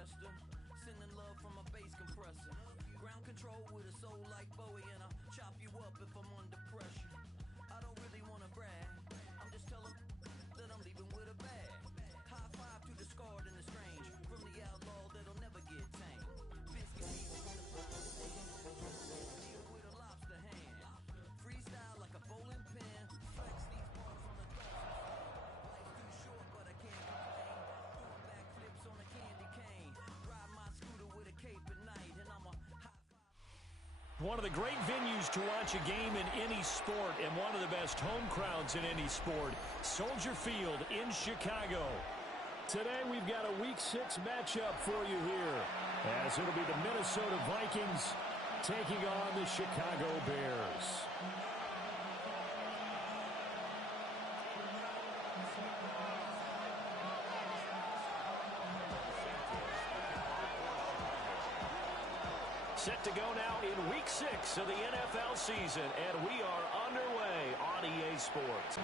Chester, sending love from a bass compressor. Ground control with a soul like Bowie, and I'll chop you up if I'm under pressure. I don't really wanna brag, I'm just telling that I'm leaving with a bag. High five to the scarred and the strange, from the outlaw that'll never get tamed. Biscuit with a lobster hand. Freestyle like a bowling pin. Flex these bars on the Dolphins. Life's too short, but I can't complain. Doing backflips on a candy cane. Ride my scooter with a cape at night, and I'm a high. One of the great venues to watch a game in any sport, and one of the best home crowds in any sport, Soldier Field in Chicago. Today we've got a Week 6 matchup for you here, as it'll be the Minnesota Vikings taking on the Chicago Bears. Set to go now in Week 6 of the NFL season, and we are underway on EA Sports.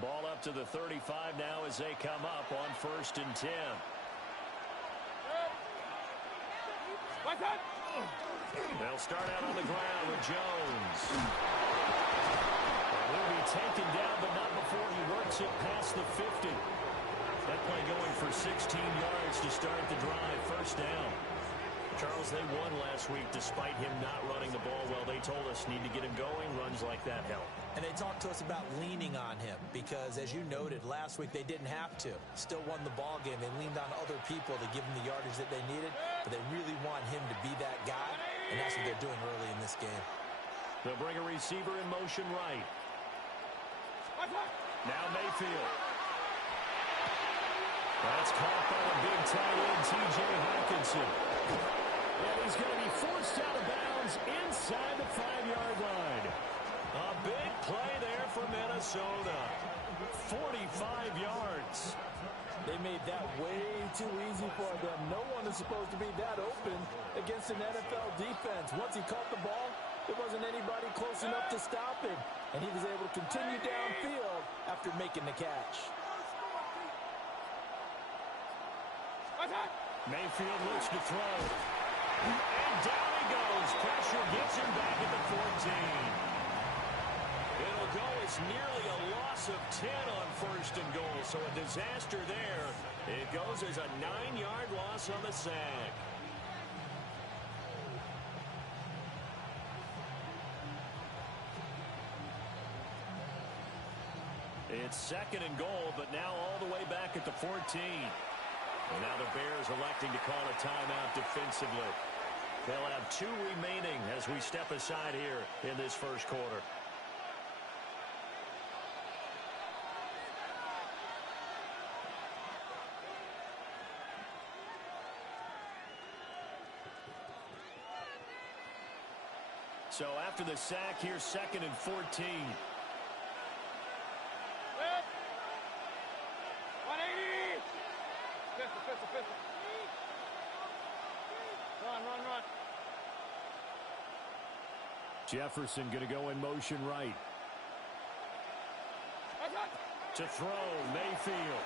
Ball up to the 35 now as they come up on 1st and 10. They'll start out on the ground with Jones. And he'll be taken down, but not before he works it past the 50. That play going for 16 yards to start the drive. 1st down. Charles, they won last week despite him not running the ball well. They told us need to get him going. Runs like that help. And they talked to us about leaning on him because, as you noted, last week they didn't have to. Still won the ball game. They leaned on other people to give them the yardage that they needed, but they really want him to be that guy, and that's what they're doing early in this game. They'll bring a receiver in motion right. Now Mayfield. That's caught by the big tight end, T.J. Hawkinson. And he's going to be forced out of bounds inside the 5-yard line. A big play there for Minnesota. 45 yards. They made that way too easy for them. No one is supposed to be that open against an NFL defense. Once he caught the ball, there wasn't anybody close enough to stop him. And he was able to continue downfield after making the catch. Mayfield looks to throw. And down he goes. Pressure gets him back at the 14. It'll go as nearly a loss of 10 on 1st and goal. So a disaster there. It goes as a 9-yard loss on the sack. It's 2nd and goal, but now all the way back at the 14. And now the Bears electing to call a timeout defensively. They'll have 2 remaining as we step aside here in this 1st quarter. So after the sack, here's 2nd and 14. Run. Jefferson going to go in motion right. To throw, Mayfield.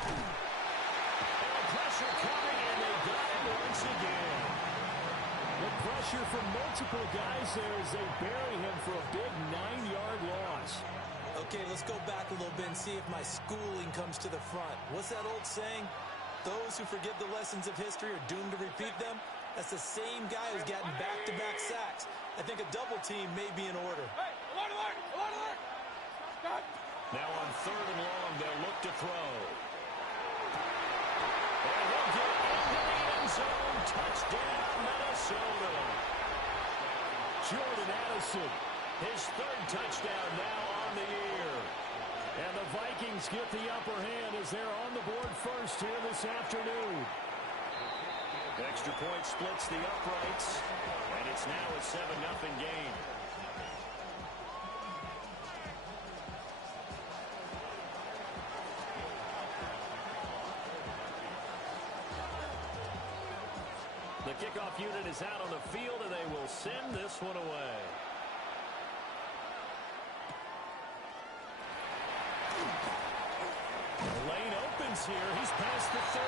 And pressure coming, and they got it once again. The pressure from multiple guys there as they bury him for a big 9-yard loss. Okay, let's go back a little bit and see if my schooling comes to the front. What's that old saying? Those who forget the lessons of history are doomed to repeat them. That's the same guy who's gotten back-to-back sacks. I think a double team may be in order. Hey, alert! Stop! Now on 3rd and long, they'll look to throw. And he'll get into the end zone. Touchdown, Minnesota. Jordan Addison, his 3rd touchdown now on the year. And the Vikings get the upper hand as they're on the board first here this afternoon. Extra point splits the uprights, and it's now a 7-0 game. The kickoff unit is out on the field, and they will send this one away. The lane opens here. He's past the 30.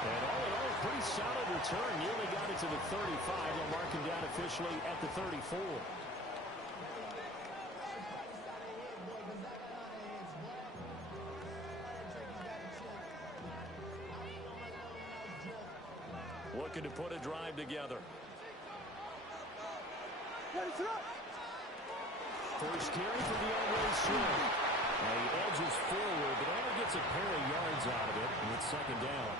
And all in all, pretty solid return. Nearly got it to the 35. They'll mark him down officially at the 34. Looking to put a drive together. First carry for the Elway swing. Now he edges forward, but only gets a pair of yards out of it, and it's second down.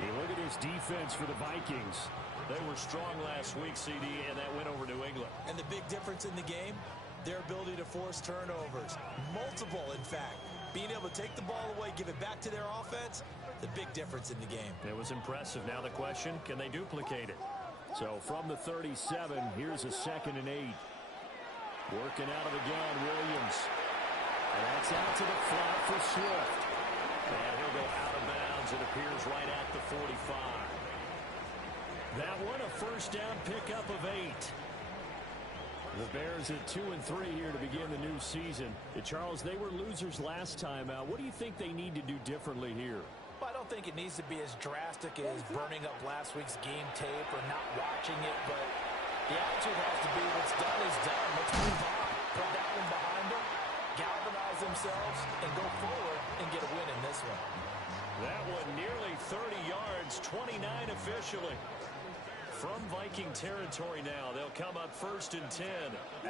You look at this defense for the Vikings. They were strong last week, CD, and that went over New England. And the big difference in the game, their ability to force turnovers. Multiple, in fact. Being able to take the ball away, give it back to their offense, the big difference in the game. It was impressive. Now the question, can they duplicate it? So from the 37, here's a 2nd and 8. Working out of the gun, Williams. And that's out to the flat for Swift. And he'll go out of bounds. It appears right at the 45. That one, a first down pickup of 8. The Bears at 2-3 here to begin the new season. Charles, they were losers last time out. What do you think they need to do differently here? Well, I don't think it needs to be as drastic as burning up last week's game tape or not watching it, but the attitude has to be what's done is done. Let's move on. Put that one behind them, galvanize themselves, and go forward and get a win in this one. That one nearly 30 yards, 29 officially. From Viking territory now, they'll come up 1st and 10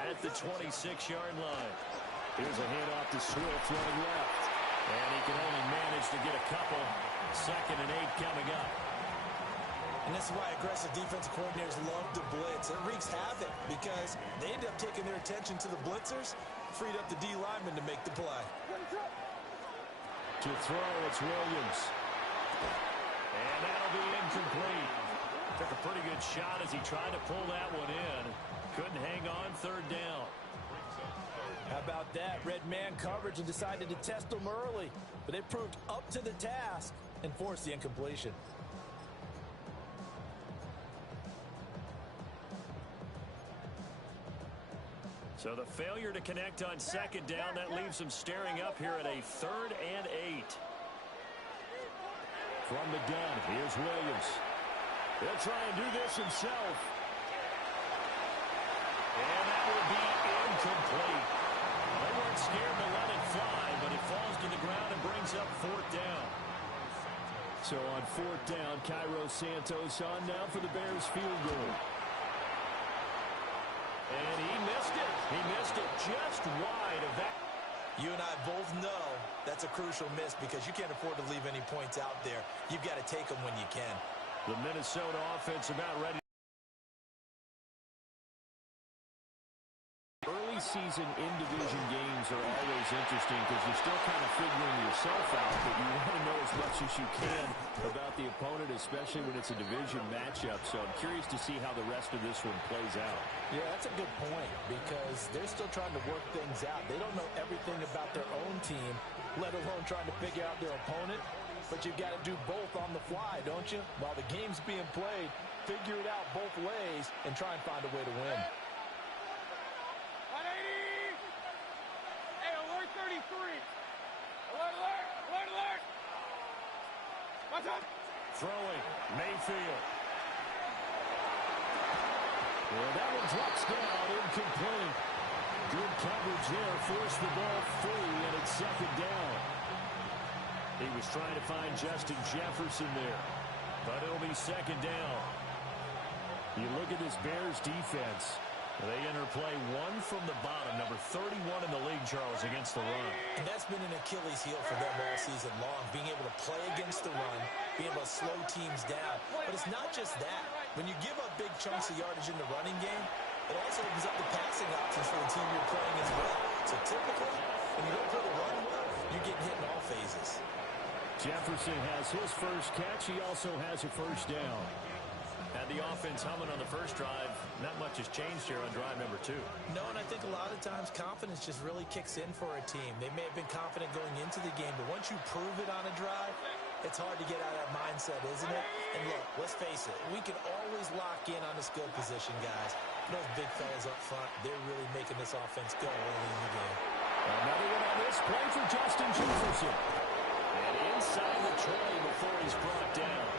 at the 26-yard line. Here's a handoff to Swift running left. And he can only manage to get a couple. 2nd and 8 coming up. And this is why aggressive defensive coordinators love to blitz. It wreaks havoc because they end up taking their attention to the blitzers, freed up the D lineman to make the play. To throw, it's Williams. And that'll be incomplete. Took a pretty good shot as he tried to pull that one in. Couldn't hang on 3rd down. How about that? Red man coverage and decided to test them early. But they proved up to the task and forced the incompletion. So the failure to connect on 2nd down, that leaves them staring up here at a 3rd and 8. From the gun, here's Williams. He'll try and do this himself. And that will be incomplete. They weren't scared to let it fly, but it falls to the ground and brings up 4th down. So on 4th down, Cairo Santos on now for the Bears field goal. And he missed it. He missed it just wide of that. You and I both know that's a crucial miss because you can't afford to leave any points out there. You've got to take them when you can. The Minnesota offense about ready. Early season in-division games are always interesting because you're still kind of figuring yourself out, but you want to know as much as you can about the opponent, especially when it's a division matchup. So I'm curious to see how the rest of this one plays out. Yeah, that's a good point because they're still trying to work things out. They don't know everything about their own team, let alone trying to figure out their opponent. But you've got to do both on the fly, don't you? While the game's being played, figure it out both ways and try and find a way to win. 180! Hey, alert 33! Alert, alert! Alert, alert! Watch out! Throwing, Mayfield. Well, that one drops down, incomplete. Good coverage there, forced the ball free, and it's 2nd down. He was trying to find Justin Jefferson there, but it'll be 2nd down. You look at this Bears defense. They enter play 1 from the bottom, number 31 in the league, Charles, against the run. And that's been an Achilles heel for them all season long, being able to play against the run, being able to slow teams down. But it's not just that. When you give up big chunks of yardage in the running game, it also opens up the passing options for the team you're playing as well. So typically, when you don't play the run well, you're getting hit in all phases. Jefferson has his first catch. He also has a first down. Had the offense humming on the first drive. Not much has changed here on drive number 2. No, and I think a lot of times confidence just really kicks in for a team. They may have been confident going into the game, but once you prove it on a drive, it's hard to get out of that mindset, isn't it? And look, let's face it, we can always lock in on this skill position, guys. Those big fellas up front, they're really making this offense go early in the game. Another one on this play for Justin Jefferson. And inside the 20 before he's brought down.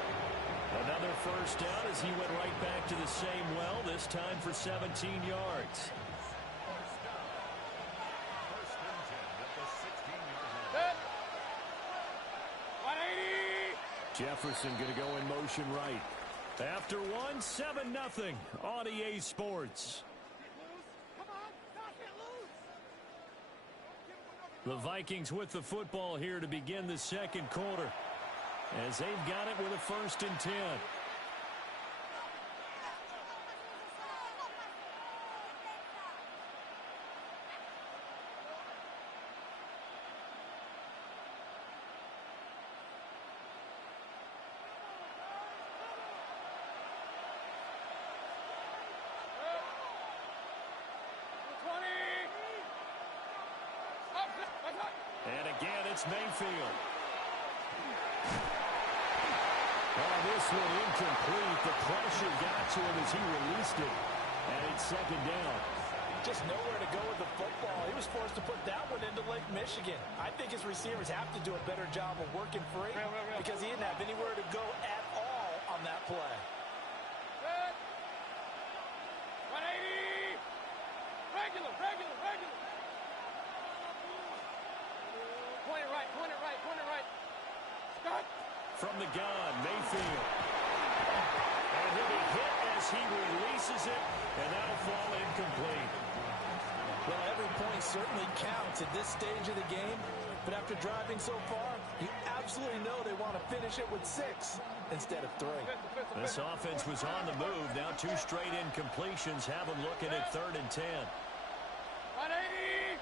Another first down as he went right back to the same well, this time for 17 yards. Jefferson going to go in motion right. After one, 7-0 on EA Sports. The Vikings with the football here to begin the second quarter, as they've got it with a 1st and 10. And again, it's Mayfield. Oh, this one incomplete. The pressure got to him as he released it. And it's 2nd down. Just nowhere to go with the football. He was forced to put that one into Lake Michigan. I think his receivers have to do a better job of working free because he didn't have anywhere to go at all on that play. 180! Regular! Point it right. Stop! From the gun, Mayfield. And he'll be hit as he releases it, and that'll fall incomplete. Well, every point certainly counts at this stage of the game, but after driving so far, you absolutely know they want to finish it with 6 instead of 3. This offense was on the move. Now 2 straight incompletions have them looking at 3rd and 10. 180!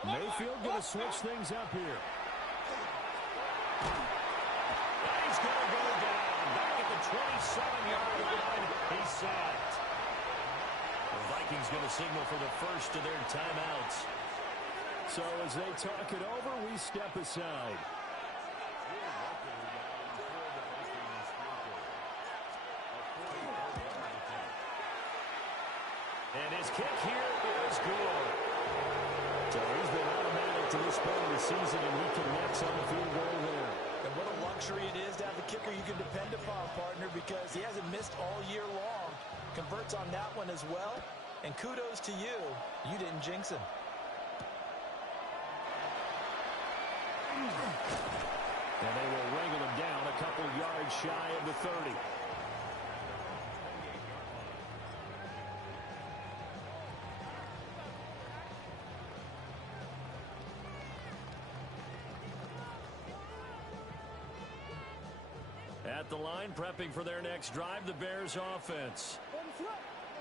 Mayfield going to switch things up here. He's going to go down. Back at the 27-yard line. He's sacked. The Vikings going to signal for the first of their timeouts. So as they talk it over, we step aside. And his kick here is good. So he's been automatic to this point of the season, and he connects on the field goal there. And what a luxury it is to have a kicker you can depend upon, partner, because he hasn't missed all year long. Converts on that one as well. And kudos to you. You didn't jinx him. And they will wrangle him down a couple yards shy of the 30. At the line, prepping for their next drive, the Bears offense.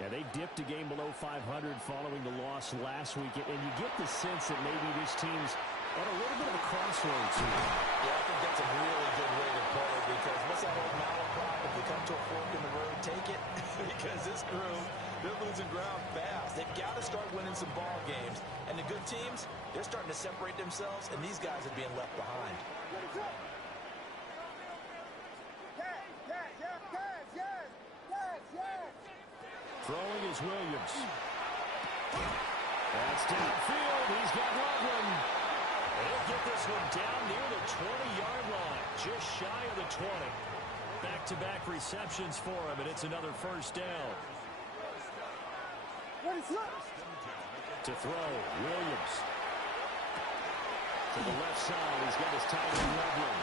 Yeah, they dipped a game below 500 following the loss last week, and you get the sense that maybe this team's at a little bit of a crossroads here. Yeah, I think that's a really good way to put it, because what's that old malachi? If you come to a fork in the road, take it, because this group, they're losing ground fast. They've got to start winning some ball games, and the good teams, they're starting to separate themselves, and these guys are being left behind. Throwing is Williams. That's downfield. He's got Loveland. He'll get this one down near the 20-yard line, just shy of the 20. Back-to-back receptions for him, and it's another first down. To throw, Williams. To the left side, he's got his tight end Loveland.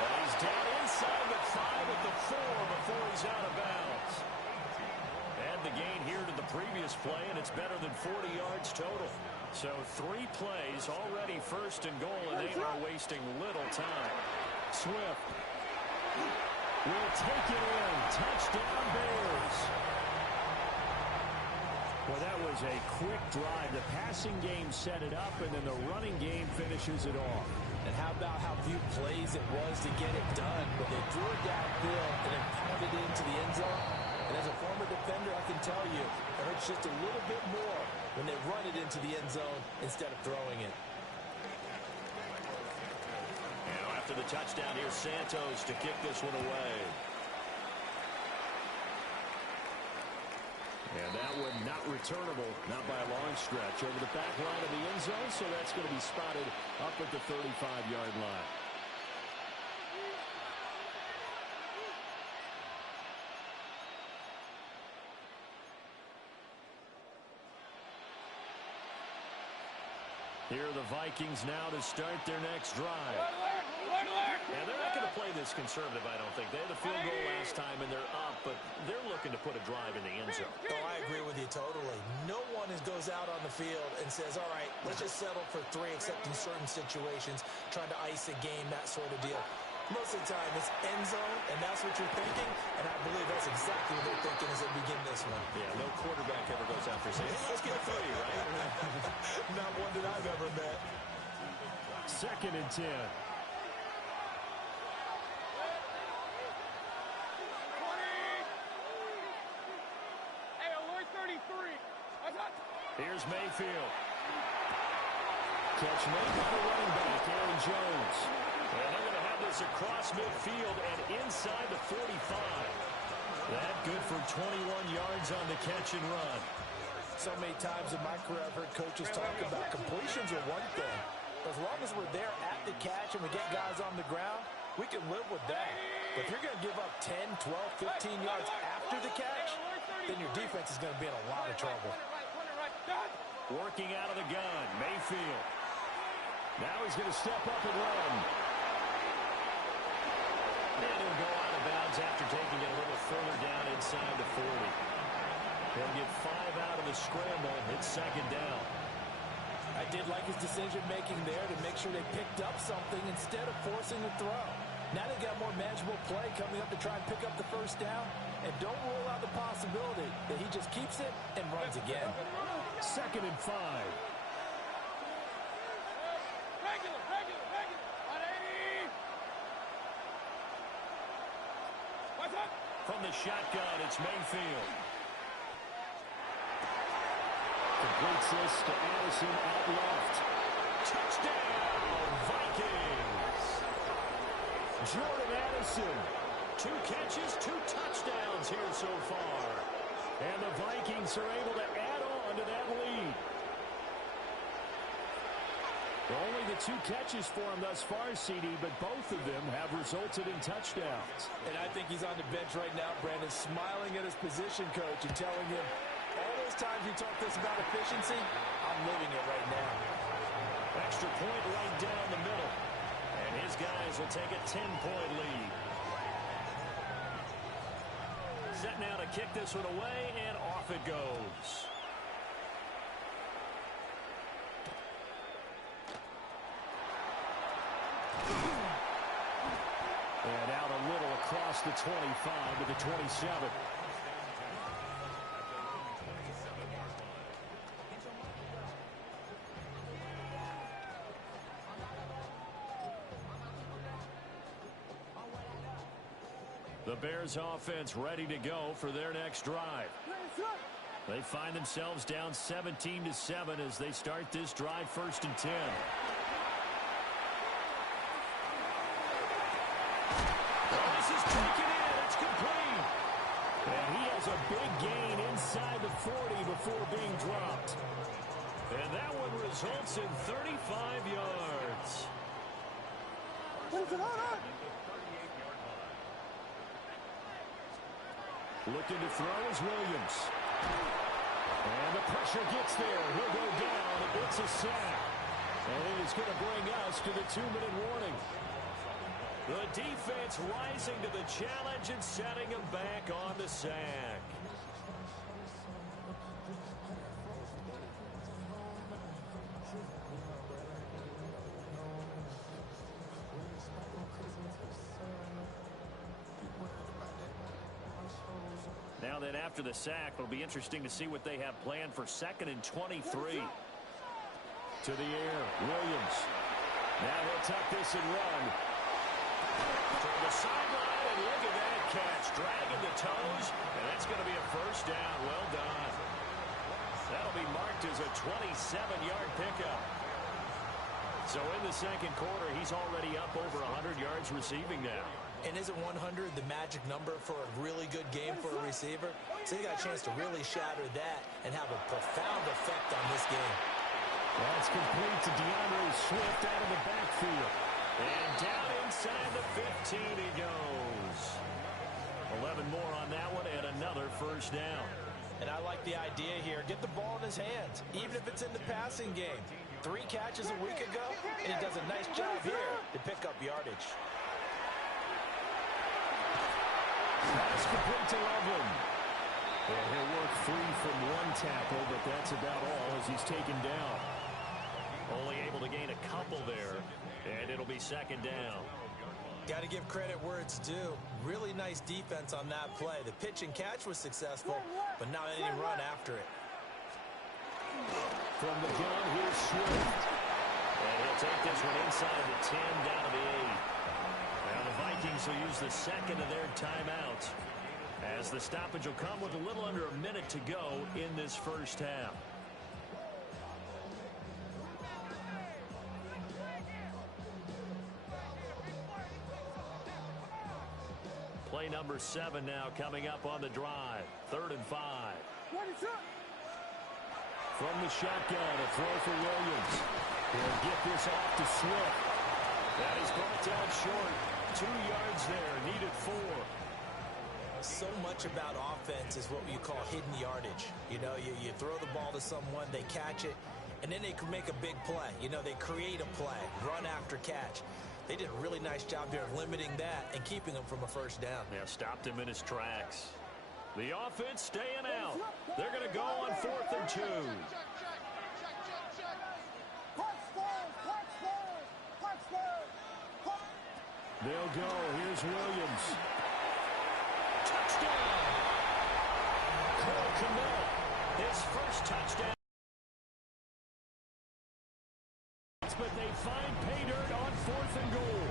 And he's down inside the 5 at the 4 before he's out of bounds. Add the gain here to the previous play, and it's better than 40 yards total. So 3 plays, already first and goal, and they are wasting little time. Swift will take it in. Touchdown, Bears. Well, that was a quick drive. The passing game set it up, and then the running game finishes it off. And how about how few plays it was to get it done, but they threw it downfield and then pounded it into the end zone. And as a former defender, I can tell you, it hurts just a little bit more when they run it into the end zone instead of throwing it. After the touchdown, here's Santos to kick this one away. And that one not returnable, not by a long stretch, over the back line of the end zone, so that's going to be spotted up at the 35-yard line. Here are the Vikings now to start their next drive. And they're not going to play this conservative, I don't think. They had the field goal last time, and they're up, but they're looking to put a drive in the end zone. Oh, I agree with you totally. No one goes out on the field and says, all right, let's just settle for 3, except in certain situations, trying to ice a game, that sort of deal. Most of the time, it's end zone, and that's what you're thinking, and I believe that's exactly what they're thinking as they begin this one. Yeah, no quarterback ever goes out there saying, hey, let's get 3, right? Not one that I've ever met. 2nd and 10. Here's Mayfield. Catch made by the running back, Aaron Jones. And they're going to have this across midfield and inside the 45. That good for 21 yards on the catch and run. So many times in my career I've heard coaches talk about completions are one thing. As long as we're there at the catch and we get guys on the ground, we can live with that. But if you're going to give up 10, 12, 15 yards after the catch, then your defense is going to be in a lot of trouble. Working out of the gun, Mayfield. Now he's going to step up and run. And he'll go out of bounds after taking it a little further down inside the 40. He'll get 5 out of the scramble. It's 2nd down. I did like his decision-making there to make sure they picked up something instead of forcing the throw. Now they got more manageable play coming up to try and pick up the 1st down. And don't rule out the possibility that he just keeps it and runs again. 2nd and 5. Regular. 180. What's up? From the shotgun, it's Mayfield. Completes this to Addison out left. Touchdown, Vikings! Jordan Addison. 2 catches, 2 touchdowns here so far. And the Vikings are able to add on to that lead. Only the 2 catches for him thus far, CD, but both of them have resulted in touchdowns. And I think he's on the bench right now, Brandon, smiling at his position coach and telling him, all those times you talk this about efficiency, I'm living it right now. Extra point right down the middle. And his guys will take a 10-point lead. Set now to kick this one away, and off it goes. And out a little across the 25 to the 27. The Bears offense ready to go for their next drive. They find themselves down 17-7 as they start this drive 1st and 10. This is taken in. It's complete. And he has a big gain inside the 40 before being dropped. And that one results in 35 yards. Looking to throw is Williams. And the pressure gets there. He'll go down. It's a sack. And it is going to bring us to the 2-minute warning. The defense rising to the challenge and setting him back on the sack. Now then, after the sack, it'll be interesting to see what they have planned for 2nd and 23. To the air, Williams. Now they'll tuck this and run. From the sideline, and look at that catch. Dragging the toes, and that's going to be a first down. Well done. That'll be marked as a 27-yard pickup. So in the second quarter, he's already up over 100 yards receiving now. And isn't 100 the magic number for a really good game for a receiver? So he got a chance to really shatter that and have a profound effect on this game. That's complete to DeAndre Swift out of the backfield. And down inside the 15 he goes. 11 more on that one and another first down. And I like the idea here. Get the ball in his hands, even if it's in the passing game. 3 catches a week ago, and he does a nice job here to pick up yardage. Pass complete to Loveland. And he'll work free from 1 tackle, but that's about all as he's taken down. Only able to gain a couple there, and it'll be second down. Got to give credit where it's due. Really nice defense on that play. The pitch and catch was successful, but not any run after it. From the gun, here's Swift. And he'll take this one inside the 10, down to the 8. Now the Vikings will use the second of their timeouts, as the stoppage will come with a little under a minute to go in this first half. Play number 7 now coming up on the drive. 3rd and 5. From the shotgun, a throw for Williams. He'll get this off to Swift. That is brought down short. 2 yards there, needed 4. So much about offense is what you call hidden yardage. You know, you throw the ball to someone, they catch it, and then they can make a big play. You know, they create a play, run after catch. They did a really nice job there of limiting that and keeping him from a first down. Yeah, stopped him in his tracks. The offense staying out. They're going to go on 4th and 2. They'll go. Here's Williams. Touchdown! Cole Kmet, his first touchdown. But they find pay dirt on 4th and goal.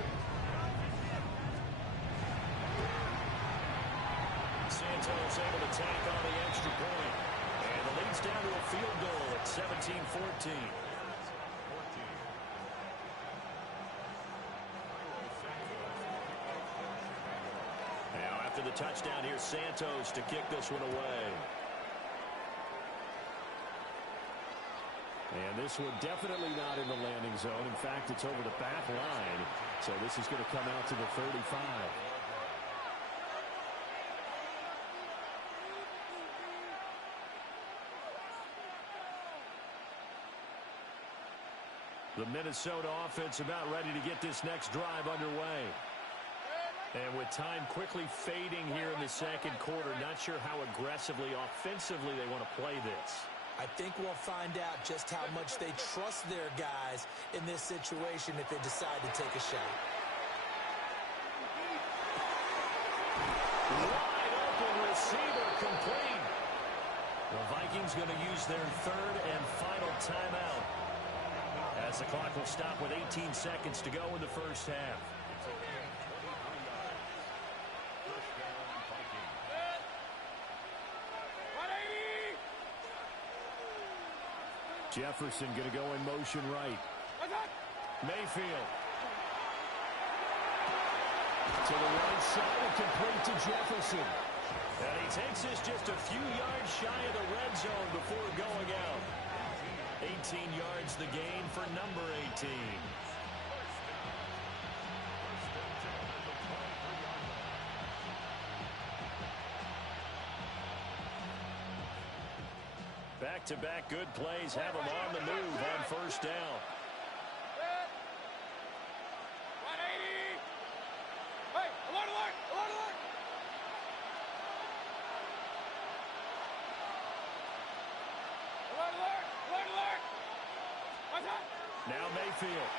Santos able to tack on the extra point. And the lead's down to a field goal at 17-14. Now after the touchdown, here's Santos to kick this one away. And this one definitely not in the landing zone. In fact, it's over the back line. So this is going to come out to the 35. The Minnesota offense about ready to get this next drive underway. And with time quickly fading here in the second quarter, not sure how aggressively, offensively they want to play this. I think we'll find out just how much they trust their guys in this situation if they decide to take a shot. Wide open receiver complete. The Vikings going to use their 3rd and final timeout, as the clock will stop with 18 seconds to go in the first half. Jefferson going to go in motion right. Mayfield. To the right side and complete to Jefferson. And he takes this just a few yards shy of the red zone before going out. 18 yards the gain for number 18. Back-to-back good plays have him on the move on first down. 180. Hey, alert, alert, alert, alert. Alert, alert, alert, alert. What's up? Now Mayfield.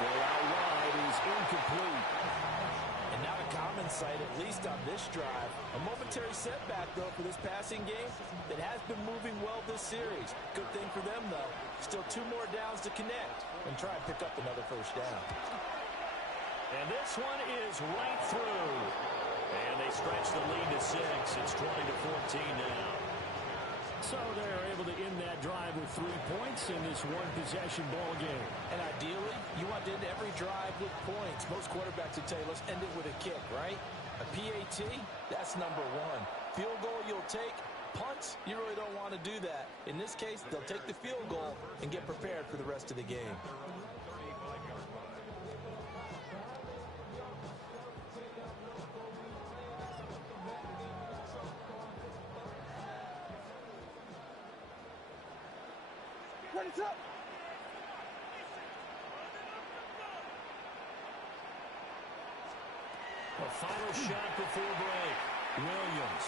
Throw out wide is incomplete. And now a common sight, at least on this drive. A momentary setback, though, for this passing game that has been moving well this series. Good thing for them, though. Still 2 more downs to connect and try and pick up another first down. And this one is right through. And they stretch the lead to 6. It's 20-14 now. So they're able to end that drive with 3 points in this one-possession ball game. And ideally, you want to end every drive with points. Most quarterbacks would tell you, let's end it with a kick, right? A PAT, that's number 1. Field goal you'll take. Punts, you really don't want to do that. In this case, they'll take the field goal and get prepared for the rest of the game. A final shot before break. Williams.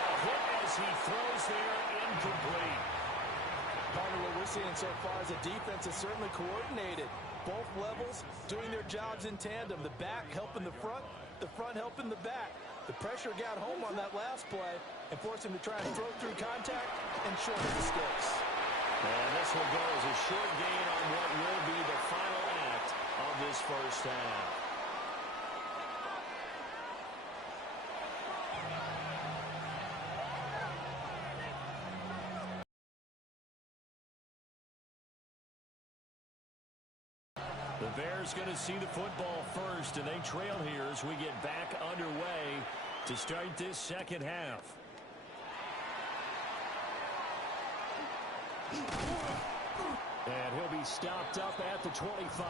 A hit as he throws there, incomplete. Part of what we're seeing so far is the defense is certainly coordinated. Both levels doing their jobs in tandem. The back helping the front helping the back. The pressure got home on that last play and forced him to try and throw through contact and short of the sticks. And this will go as a short gain on what will be the final act of this first half. The Bears going to see the football first, and they trail here as we get back underway to start this second half. And he'll be stopped up at the 25.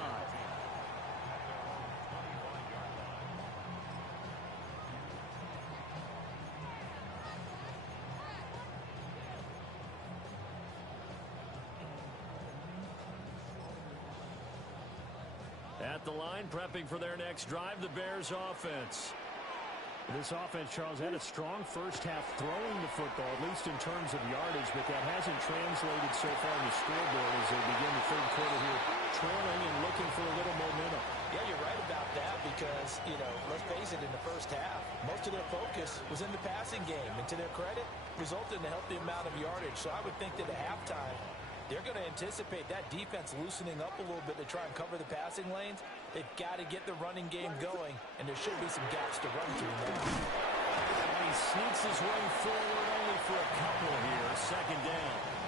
At the line, prepping for their next drive, the Bears offense. This offense, Charles, had a strong first half throwing the football, at least in terms of yardage, but that hasn't translated so far on the scoreboard as they begin the third quarter here, trailing and looking for a little momentum. Yeah, you're right about that because, let's face it, in the first half, most of their focus was in the passing game. And to their credit, resulted in a healthy amount of yardage. So I would think that at halftime, they're going to anticipate that defense loosening up a little bit to try and cover the passing lanes. They've got to get the running game going, and there should be some gaps to run through now. And he sneaks his way forward only for a couple here. Second down.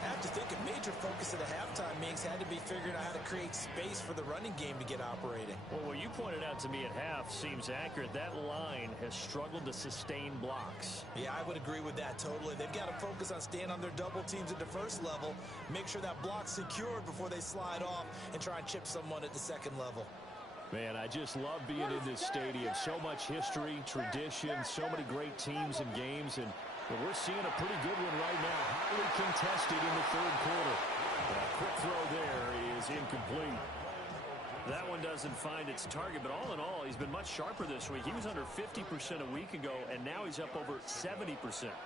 I have to think a major focus of the halftime meetings had to be figuring out how to create space for the running game to get operating. Well, what you pointed out to me at half seems accurate. That line has struggled to sustain blocks. Yeah, I would agree with that totally. They've got to focus on staying on their double teams at the first level, make sure that block's secured before they slide off and try and chip someone at the second level. Man, I just love being in this stadium. So much history, tradition, so many great teams and games, and we're seeing a pretty good one right now. Highly contested in the third quarter. A quick throw there is incomplete. That one doesn't find its target, but all in all, he's been much sharper this week. He was under 50% a week ago, and now he's up over 70%.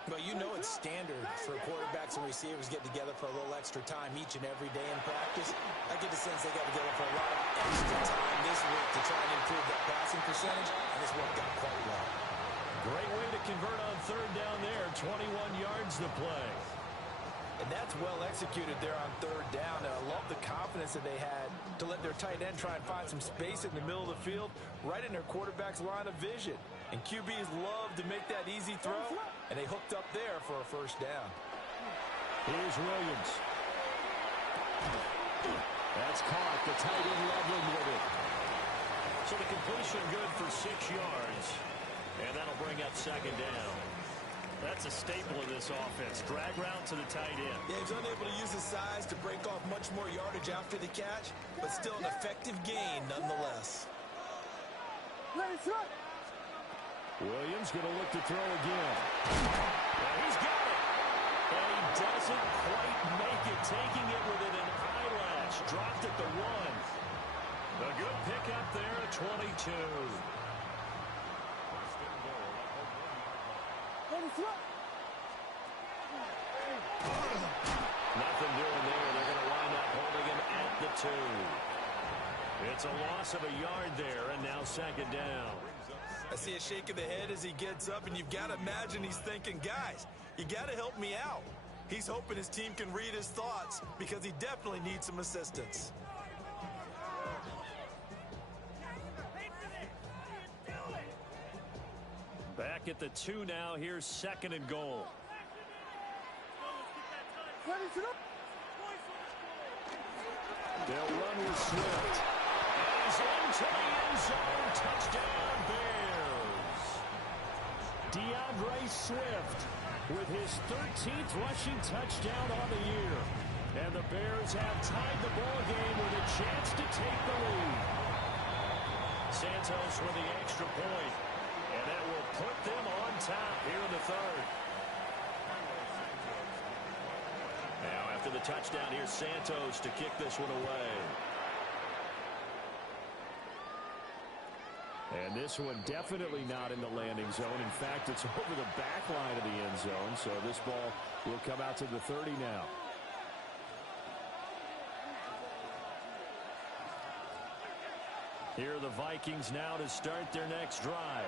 But you know it's standard for quarterbacks and receivers get together for a little extra time each and every day in practice. I get the sense they got together for a lot of extra time this week to try and improve that passing percentage, and it's worked out quite well. Great way to convert on third down there. 21 yards to play. And that's well executed there on third down. And I love the confidence that they had to let their tight end try and find some space in the middle of the field, right in their quarterback's line of vision. And QBs love to make that easy throw, and they hooked up there for a first down. Here's Williams. That's caught. The tight end leveling with it. So the completion good for 6 yards. And that'll bring up second down. That's a staple of this offense. Drag route to the tight end. Yeah, he's unable to use his size to break off much more yardage after the catch, but still an effective gain nonetheless. Williams going to look to throw again. And he's got it. And he doesn't quite make it. Taking it within an eyelash. Dropped at the 1. A good pickup there at 22. Nothing doing there. They're going to wind up holding him at the 2. It's a loss of a yard there, and now second down. I see a shake of the head as he gets up, and you've got to imagine he's thinking, guys, you got to help me out. He's hoping his team can read his thoughts because he definitely needs some assistance. Back at the 2 now. Here's second and goal. They'll run with Swift. And he's into the end zone. Touchdown, Bears. DeAndre Swift with his 13th rushing touchdown on the year. And the Bears have tied the ball game with a chance to take the lead. Santos with the extra point. And that will put them on top here in the third. Now after the touchdown, here's Santos to kick this one away. And this one definitely not in the landing zone. In fact, it's over the back line of the end zone. So this ball will come out to the 30 now. Here are the Vikings now to start their next drive.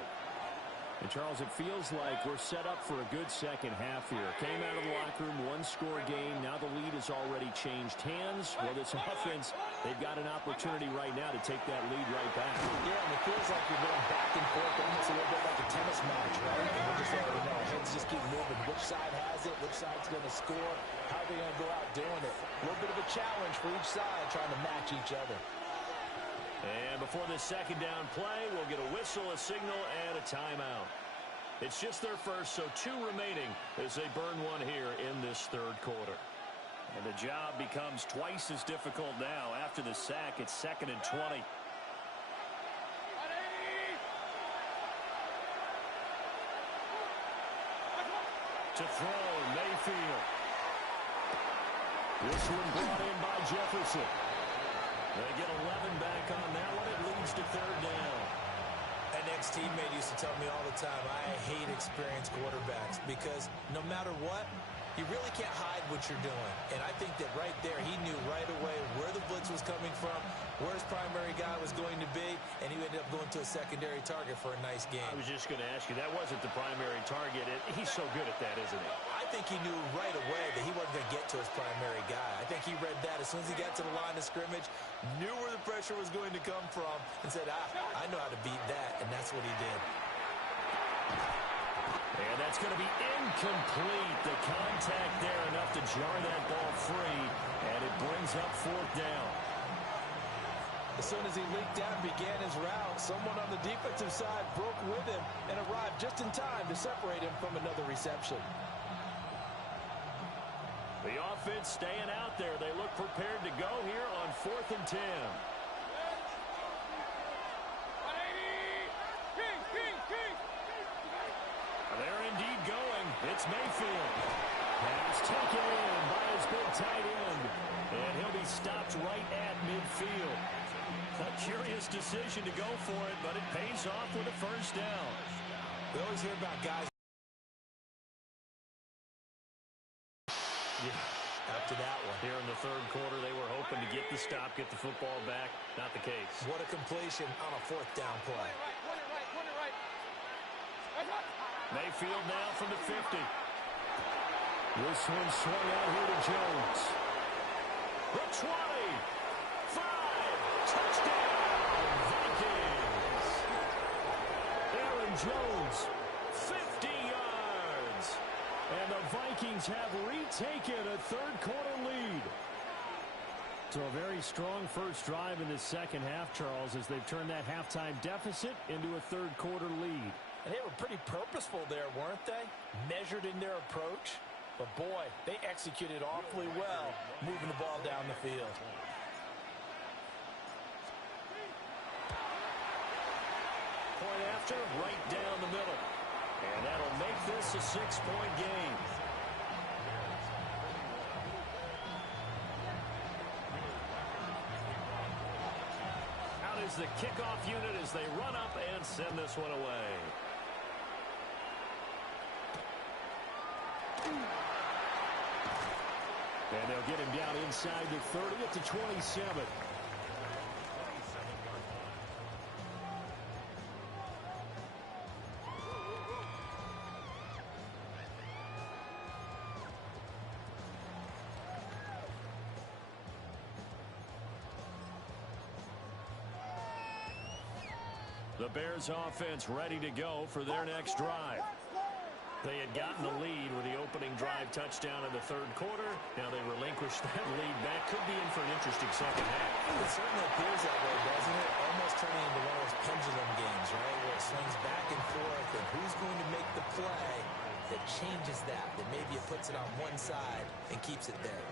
And, Charles, it feels like we're set up for a good second half here. Came out of the locker room, one-score game. Now the lead has already changed hands. Well, this offense, they've got an opportunity right now to take that lead right back. Yeah, and it feels like you're going back and forth, almost a little bit like a tennis match, right? And we're just letting you know, heads just keep moving. Which side has it? Which side's going to score? How are they going to go out doing it? A little bit of a challenge for each side, trying to match each other. And before this second down play, we'll get a whistle, a signal, and a timeout. It's just their first, so 2 remaining as they burn one here in this third quarter. And the job becomes twice as difficult now. After the sack, it's 2nd and 20. To throw, Mayfield. This one brought in by Jefferson. They get 11 back on that one. It leads to third down. An ex-teammate used to tell me all the time, I hate experienced quarterbacks because no matter what, you really can't hide what you're doing. And I think that right there, he knew right away where the blitz was coming from, where his primary guy was going to be, and he ended up going to a secondary target for a nice game. I was just going to ask you, that wasn't the primary target. He's so good at that, isn't he? I think he knew right away that he wasn't going to get to his primary guy. I think he read that as soon as he got to the line of scrimmage, knew where the pressure was going to come from, and said, I know how to beat that, and that's what he did. And that's going to be incomplete. The contact there enough to jar that ball free, and it brings up fourth down. As soon as he leaked out and began his route, someone on the defensive side broke with him and arrived just in time to separate him from another reception. The offense staying out there. They look prepared to go here on 4th and 10. They're indeed going. It's Mayfield. Pass taken in by his big tight end. And he'll be stopped right at midfield. A curious decision to go for it, but it pays off with a first down. We always hear about guys. Yeah, after that one. Here in the third quarter, they were hoping to get the stop, get the football back. Not the case. What a completion on a 4th down play. Mayfield now from the 50. This one swung out here to Jones. The 20. 5. Touchdown, Vikings. Aaron Jones, 50 yards. And the Vikings have retaken a third quarter lead. So a very strong first drive in the second half, Charles, as they've turned that halftime deficit into a third quarter lead. And they were pretty purposeful there, weren't they? Measured in their approach. But, boy, they executed awfully well, moving the ball down the field. Point after, right down the middle. And that'll make this a 6-point game. Out is the kickoff unit as they run up and send this one away. And they'll get him down inside the 30 at the 27. The Bears offense ready to go for their next drive. They had gotten the lead with the opening drive touchdown in the third quarter. Now they relinquished that lead back. Could be in for an interesting second half. It certainly appears that way, doesn't it? Almost turning into one of those pendulum games, right? Where it swings back and forth, and who's going to make the play that changes that maybe it puts it on one side and keeps it there.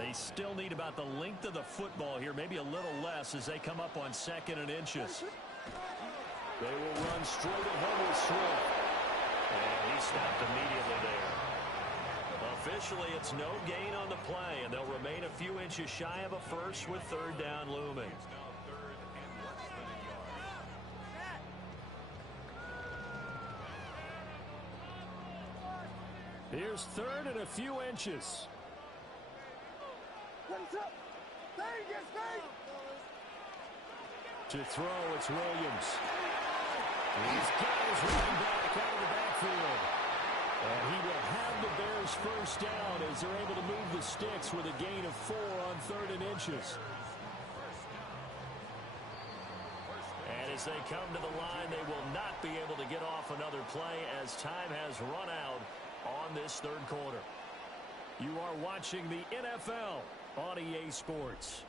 They still need about the length of the football here, maybe a little less as they come up on 2nd and inches. They will run straight ahead with Swift. And he stopped immediately there. Officially, it's no gain on the play, and they'll remain a few inches shy of a first with 3rd down looming. Here's 3rd and a few inches. To throw, it's Williams. He's got his running back out of the backfield. And he will have the Bears first down as they're able to move the sticks with a gain of 4 on 3rd and inches. And as they come to the line, they will not be able to get off another play as time has run out on this third quarter. You are watching the NFL on EA Sports.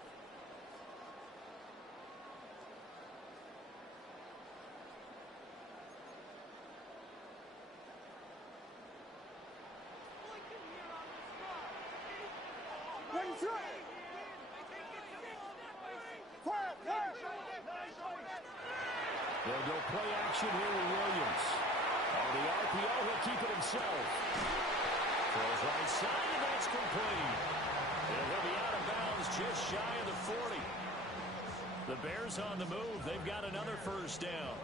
They'll go play action here with Williams. On the RPO, he'll keep it himself. Throws right side, and that's complete. And he'll be out of bounds just shy of the 40. The Bears on the move. They've got another first down.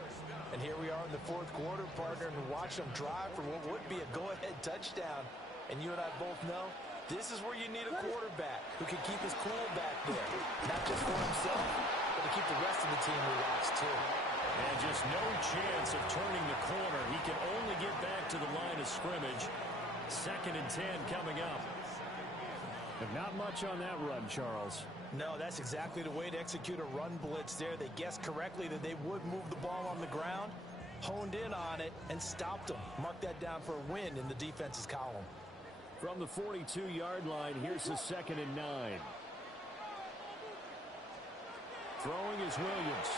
And here we are in the fourth quarter, partner, and watch them drive for what would be a go-ahead touchdown. And you and I both know this is where you need a quarterback who can keep his cool back there. Not just for himself, but to keep the rest of the team relaxed, too. And just no chance of turning the corner. He can only get back to the line of scrimmage. 2nd and 10 coming up. But not much on that run, Charles. No, that's exactly the way to execute a run blitz there. They guessed correctly that they would move the ball on the ground, honed in on it, and stopped them. Mark that down for a win in the defense's column. From the 42-yard line, here's the 2nd and 9. Throwing is Williams.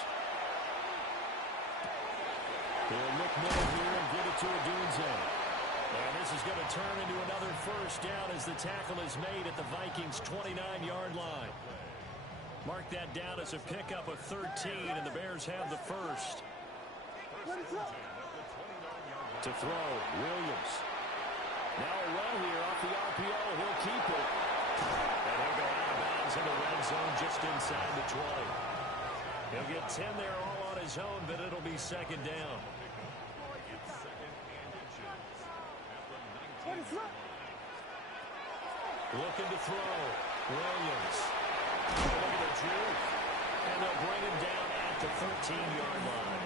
He'll look middle here and get it to Odunze. And this is going to turn into another first down as the tackle is made at the Vikings' 29-yard line. Mark that down as a pickup of 13, and the Bears have the first. To throw, Williams. Now a run here off the RPO. He'll keep it. And he'll go out of bounds in the red zone just inside the 20. He'll get 10 there all on his own, but it'll be 2nd down. Looking to throw. Williams. Look at the juke. And they'll bring him down at the 13-yard line.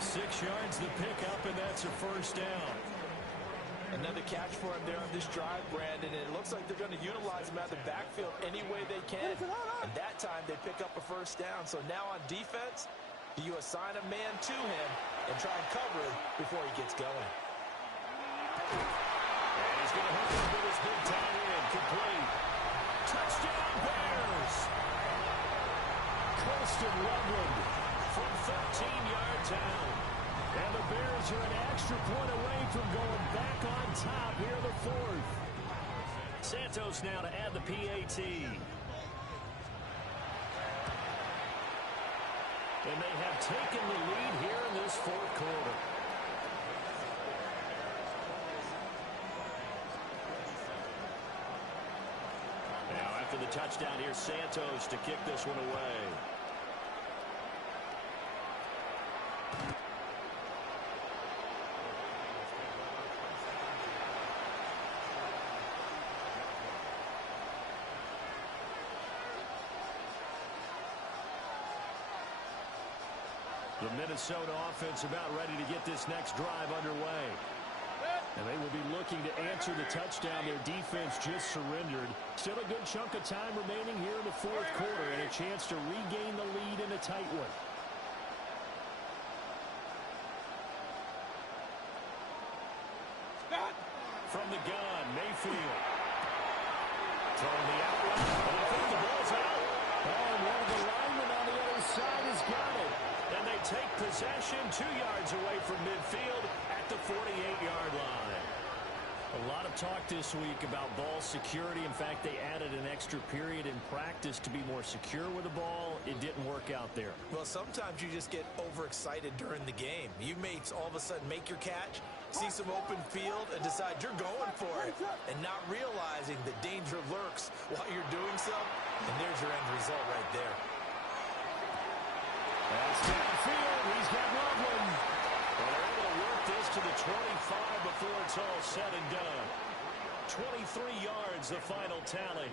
6 yards the pickup, and that's a first down. Another catch for him there on this drive, Brandon. And it looks like they're going to utilize him out of the backfield any way they can. And that time they pick up a first down. So now on defense, do you assign a man to him and try and cover him before he gets going? And he's going to hook up with his big tight end. Complete. Touchdown, Bears! Colston Loveland from 13 yards out. And the Bears are an extra point away from going back on top here in the 4th. Santos now to add the PAT. And they have taken the lead here in this 4th quarter. Now after the touchdown, here's Santos to kick this one away. The Minnesota offense about ready to get this next drive underway. And they will be looking to answer the touchdown their defense just surrendered. Still a good chunk of time remaining here in the 4th quarter and a chance to regain the lead in a tight one. from the gun. Mayfield. Throwing the out route, and I think the ball's out. Oh, and one of the linemen on the other side has got it. And they take possession 2 yards away from midfield at the 48-yard line. A lot of talk this week about ball security. In fact, they added an extra period in practice to be more secure with the ball. It didn't work out there. Well, sometimes you just get overexcited during the game. You may all of a sudden make your catch, see some open field, and decide you're going for it, and not realizing the danger lurks while you're doing so. And there's your end result right there. That's downfield. He's got Loveland. And they're able to work this to the 25 before it's all said and done. 23 yards, the final tally.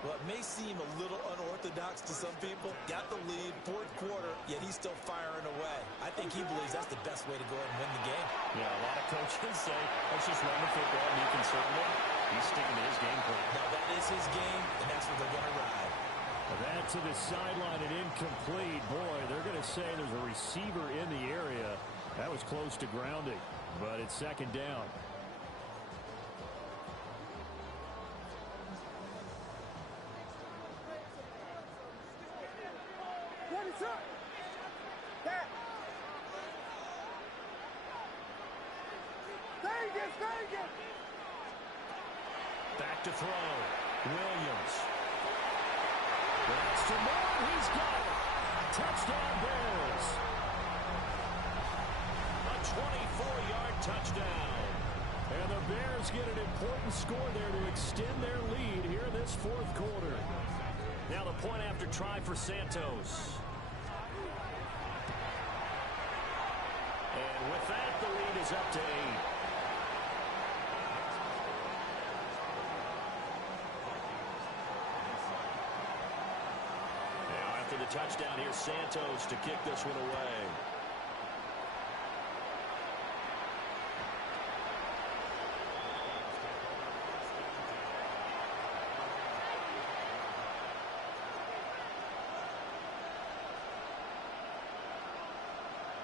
Well, it may seem a little unorthodox to some people. Got the lead, fourth quarter, yet he's still firing away. I think he believes that's the best way to go ahead and win the game. Yeah, a lot of coaches say, let's just run the football and be conservative. He's sticking to his game plan. Now, that is his game, and that's where they're going to ride. That to the sideline and incomplete. Boy, they're going to say there's a receiver in the area. That was close to grounding, but it's second down. Back to throw. Williams. That's to Moore. He's got it. Touchdown Bears. A 24-yard touchdown. And the Bears get an important score there to extend their lead here in this fourth quarter. Now the point after try for Santos. And with that, the lead is up to 8. Now after the touchdown, here's Santos to kick this one away.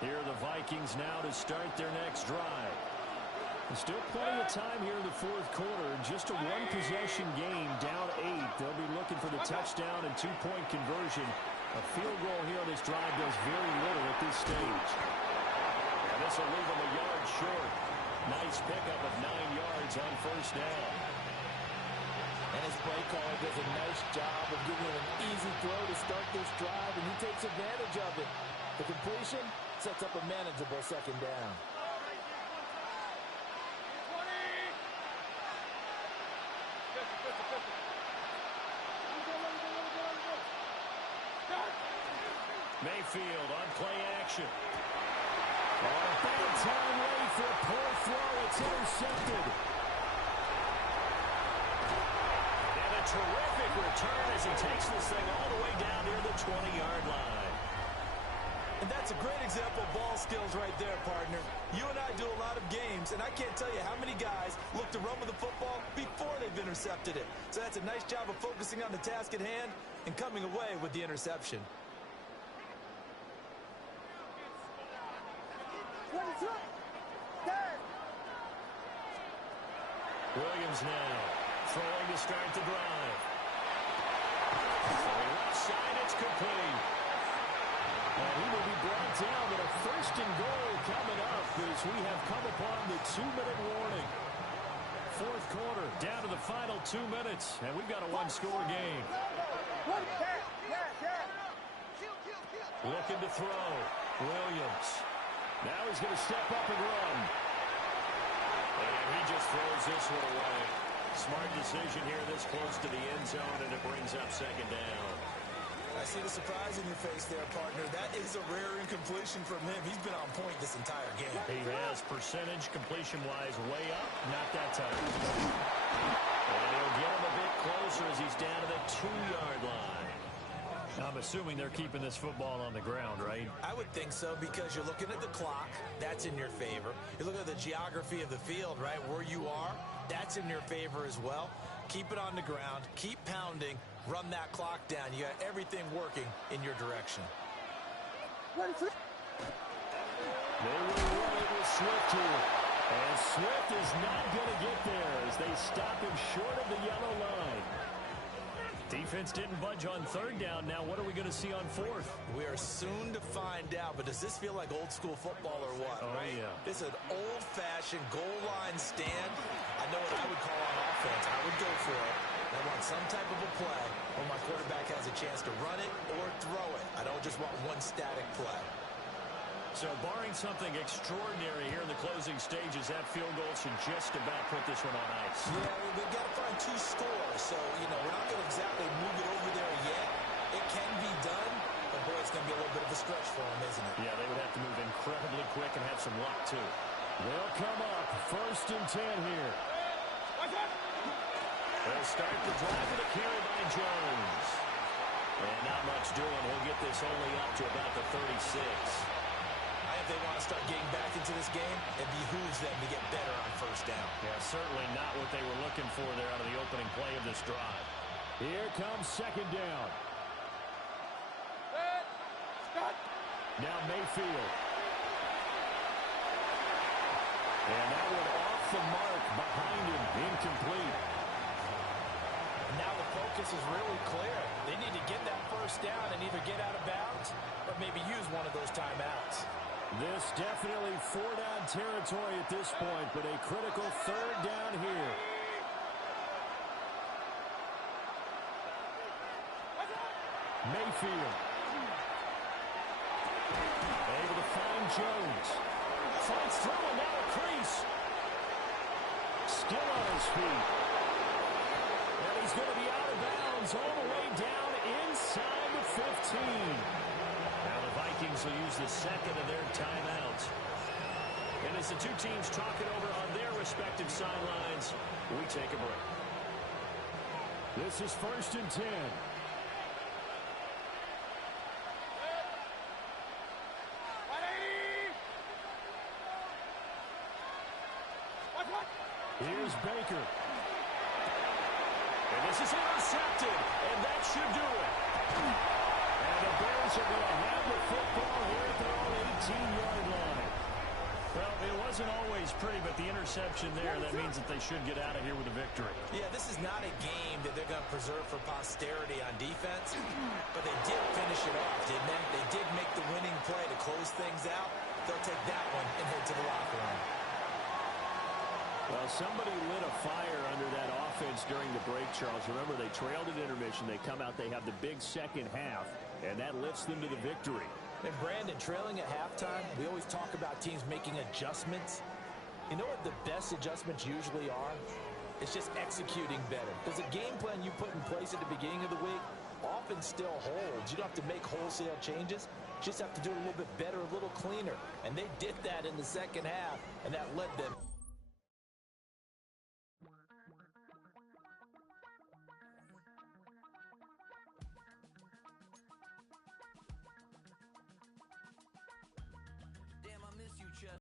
Here are the Vikings now to start their next drive. There's still plenty of time here in the fourth quarter. Just a one-possession game, down 8. They'll be looking for the touchdown and two-point conversion. A field goal here on this drive does very little at this stage. And this will leave them a yard short. Nice pickup of 9 yards on first down. And his play caller does a nice job of giving him an easy throw to start this drive, and he takes advantage of it. The completion sets up a manageable second down. Mayfield on play action. On a big time late for a poor throw. It's intercepted. And a terrific return as he takes this thing all the way down near the 20-yard line. And that's a great example of ball skills right there, partner. You and I do a lot of games, and I can't tell you how many guys look to run with the football before they've intercepted it. So that's a nice job of focusing on the task at hand and coming away with the interception. Williams now throwing to start the drive. Throwing left side, it's complete. And he will be brought down with a first and goal coming up as we have come upon the 2-minute warning. Fourth quarter, down to the final 2 minutes, and we've got a one-score game. Looking to throw. Williams. Now he's going to step up and run. And he just throws this one away. Smart decision here this close to the end zone, and it brings up second down. I see the surprise in your face there, partner. That is a rare incompletion from him. He's been on point this entire game. He has percentage completion-wise way up, not that time. And he'll get him a bit closer as he's down to the 2-yard line. I'm assuming they're keeping this football on the ground, right? I would think so, because you're looking at the clock. That's in your favor. You're looking at the geography of the field, right? Where you are, that's in your favor as well. Keep it on the ground. Keep pounding. Run that clock down. You got everything working in your direction. They will run it with Swift here. And Swift is not going to get there as they stop him short of the yellow line. Defense didn't budge on third down. Now what are we going to see on fourth? We are soon to find out, but does this feel like old school football or what? Oh, right? yeah. This is an old-fashioned goal line stand. I know what I would call on offense. I would go for it. I want some type of a play where my quarterback has a chance to run it or throw it. I don't just want one static play. So barring something extraordinary here in the closing stages, that field goal should just about put this one on ice. Yeah, we've got to find 2 scores. So, we're not going to exactly move it over there yet. It can be done, but boy, it's going to be a little bit of a stretch for them, isn't it? Yeah, they would have to move incredibly quick and have some luck, too. They'll come up first and 10 here. They'll start the drive with a carry by Jones. And not much doing. He'll get this only up to about the 36. If they want to start getting back into this game, it behooves them to get better on first down. Yeah, certainly not what they were looking for there out of the opening play of this drive. Here comes second down. Now Mayfield. And that one off the mark behind him, incomplete. Now the focus is really clear. They need to get that first down and either get out of bounds or maybe use one of those timeouts. This definitely 4-down territory at this point, but a critical third down here. Mayfield. Able to find Jones. Fights through and now a crease. Still on his feet. And he's going to be out of bounds all the way down inside the 15. Now the Vikings will use the second of their timeouts. And as the two teams talk it over on their respective sidelines, we take a break. This is first and 10. Here's Baker. And this is intercepted, and that should do it. And the Bears are going to have the football here at their own 18-yard line. Well, it wasn't always pretty, but the interception there, that means that they should get out of here with a victory. Yeah, this is not a game that they're going to preserve for posterity on defense, but they did finish it off, didn't they? They did make the winning play to close things out. They'll take that one and head to the locker room. Well, somebody lit a fire under that offense during the break, Charles. Remember, they trailed at intermission. They come out, they have the big second half, and that lifts them to the victory. And Brandon, trailing at halftime, we always talk about teams making adjustments. You know what the best adjustments usually are? It's just executing better. Because the game plan you put in place at the beginning of the week often still holds. You don't have to make wholesale changes. You just have to do it a little bit better, a little cleaner. And they did that in the second half, and that led them